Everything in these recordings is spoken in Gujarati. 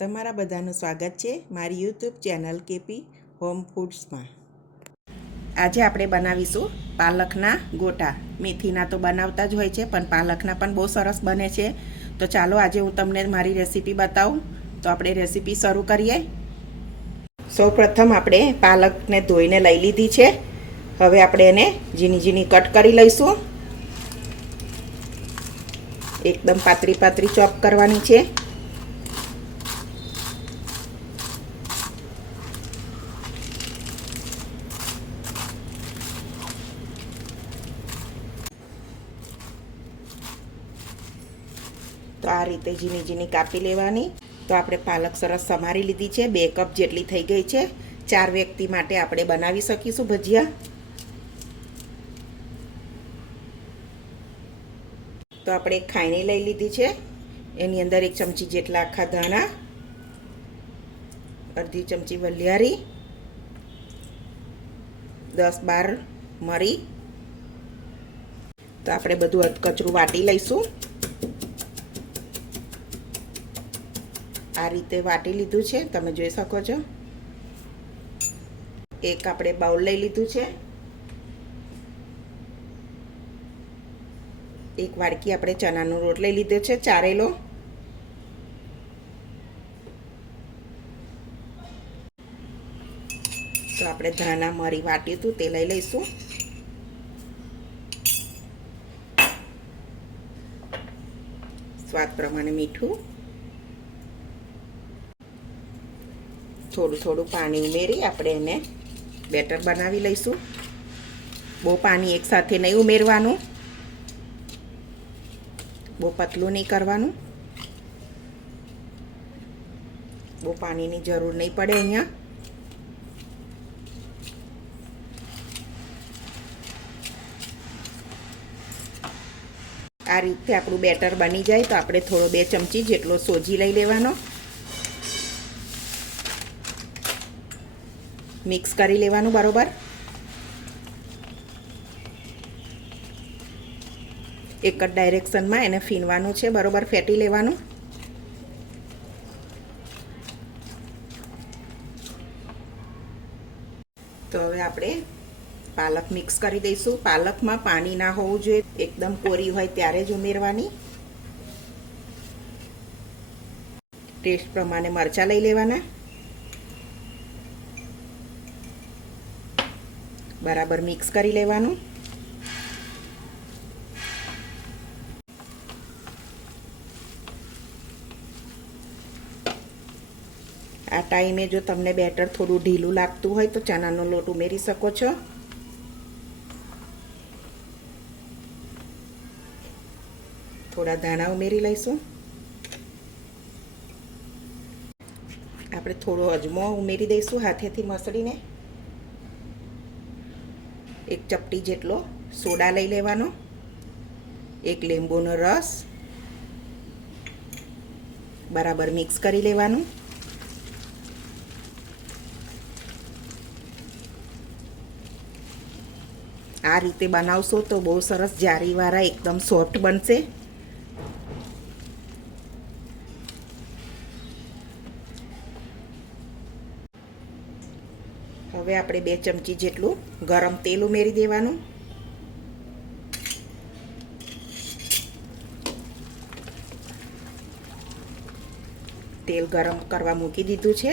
તમારા બધાનું સ્વાગત છે મારી યુટ્યુબ ચેનલ કેપી હોમ ફૂડ્સમાં। આજે આપણે બનાવીશું પાલકના ગોટા। મેથીના તો બનાવતા જ હોય છે, પણ પાલકના પણ બહુ સરસ બને છે। તો ચાલો આજે હું તમને મારી રેસીપી બતાવું। તો આપણે રેસીપી શરૂ કરીએ। સૌપ્રથમ આપણે પાલકને ધોઈને લઈ લીધી છે। હવે આપણે એને ઝીણી ઝીણી કટ કરી લઈશું। એકદમ પાતળી પાતળી ચોપ કરવાની છે। તો આ રીતે ઝીણી ઝીણી કાપી લેવાની। તો આપણે પાલક સરસ સમારી લીધી છે। 2 કપ જેટલી થઈ ગઈ છે। 4 વ્યક્તિ માટે આપણે બનાવી શકીશું ભજીયા। તો આપણે એક ખાયણી લઈ લીધી છે। એની અંદર 1 ચમચી જેટલા આખા ધાણા, અડધી ચમચી વલિયારી, 10-12 મરી। તો આપણે બધું અધકચરું વાટી લઈશું। આ રીતે વાટી લીધું છે, તમે જોઈ શકો છો। એક આપણે બાઉલ લઈ લીધું છે। એક વાડકી આપણે ચણાનો લોટ લઈ લીધો છે ચારેલો। તો આપણે ધાણા મરી વાટ્યું હતું તે લઈ લઈશું। સ્વાદ પ્રમાણે મીઠું, થોડું થોડું પાણી ઉમેરી આપણે એને બેટર બનાવી લઈશું। બહુ પાણી એકસાથે નહીં ઉમેરવાનું, બહુ પતલું નહીં કરવાનું, બહુ પાણીની જરૂર નહીં પડે અહીંયા। આ રીતે આપણું બેટર બની જાય તો આપણે થોડો 2 ચમચી જેટલો સોજી લઈ લેવાનો, મિક્સ કરી લેવાનું બરોબર। એક જ ડાયરેક્શનમાં એને ફીણવાનું છે, બરોબર ફેટી લેવાનું। તો હવે આપણે પાલક મિક્સ કરી દઈશું। પાલકમાં પાણી ના હોવું જોઈએ, એકદમ કોરી હોય ત્યારે જ ઉમેરવાની। ટેસ્ટ પ્રમાણે મરચાં લઈ લેવાના, બરાબર મિક્સ કરી લેવાનું। આ ટાઈમે જો તમને બેટર થોડું ઢીલું લાગતું હોય તો ચણાનો લોટ ઉમેરી શકો છો। થોડા ધાણા ઉમેરી લઈશું। આપણે થોડો અજમો ઉમેરી દઈશું હાથેથી મસળીને। 1 ચપટી જેટલો સોડા લઈ લેવાનો, 1 લીંબુનો રસ, બરાબર મિક્સ કરી લેવાનું। આ રીતે બનાવશો તો બહુ સરસ જારીવાળા એકદમ સોફ્ટ બનશે। હવે આપણે 2 ચમચી જેટલું ગરમ તેલ ઉમેરી દેવાનું। તેલ ગરમ કરવા મૂકી દીધું છે।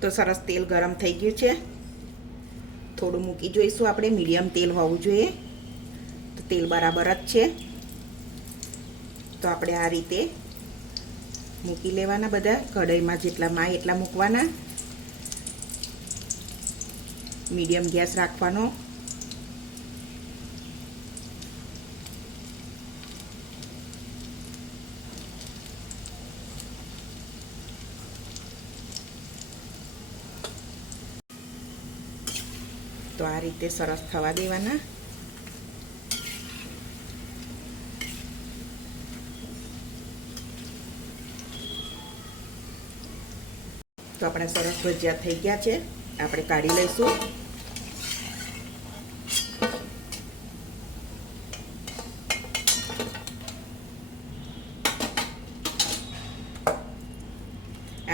તો સરસ તેલ ગરમ થઈ ગયું છે। થોડું મૂકી જોઈશું આપણે, મીડિયમ તેલ હોવું જોઈએ। તો તેલ બરાબર જ છે। તો આપણે આ રીતે મૂકી લેવાના, બધા કઢાઈમાં જેટલા માય એટલા મૂકવાના। મીડિયમ ગેસ રાખવાનો। તો આ રીતે સરસ થવા દેવાના। તો આપણે સરસ ભજીયા થઈ ગયા છે, આપણે કાઢી લઈશું।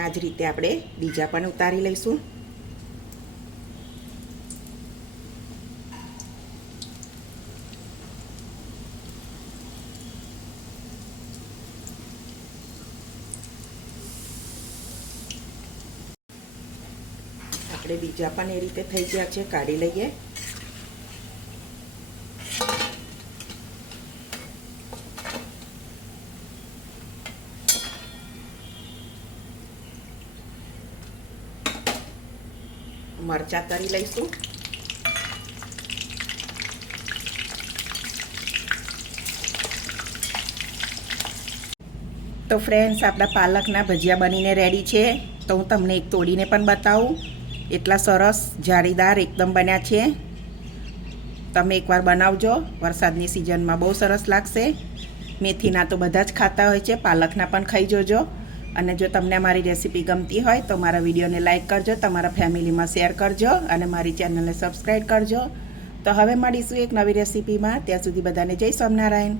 આ જ રીતે આપણે બીજા પણ ઉતારી લઈશું. આપણે બીજા પણ એ રીતે થઈ ગયા છે, કાઢી લઈએ. મરચાં તળી લઈશું. તો ફ્રેન્ડ્સ, આપણા પાલકના ભજીયા બનીને રેડી છે. તો હું તમને એક તોડીને પણ બતાવું. એટલા સરસ જાળીદાર એકદમ બન્યા છે. તમે એકવાર બનાવજો, વરસાદની સિઝનમાં બહુ સરસ લાગશે. મેથીના તો બધા જ ખાતા હોય છે, પાલકના પણ ખાઈ જોજો. અને જો તમને મારી રેસીપી ગમતી હોય તો મારા વિડીયોને લાઇક કરજો, તમારા ફેમિલીમાં શેર કરજો અને મારી ચેનલને સબસ્ક્રાઈબ કરજો. તો હવે મળીશું એક નવી રેસીપીમાં. ત્યાં સુધી બધાને જય સ્વામિનારાયણ.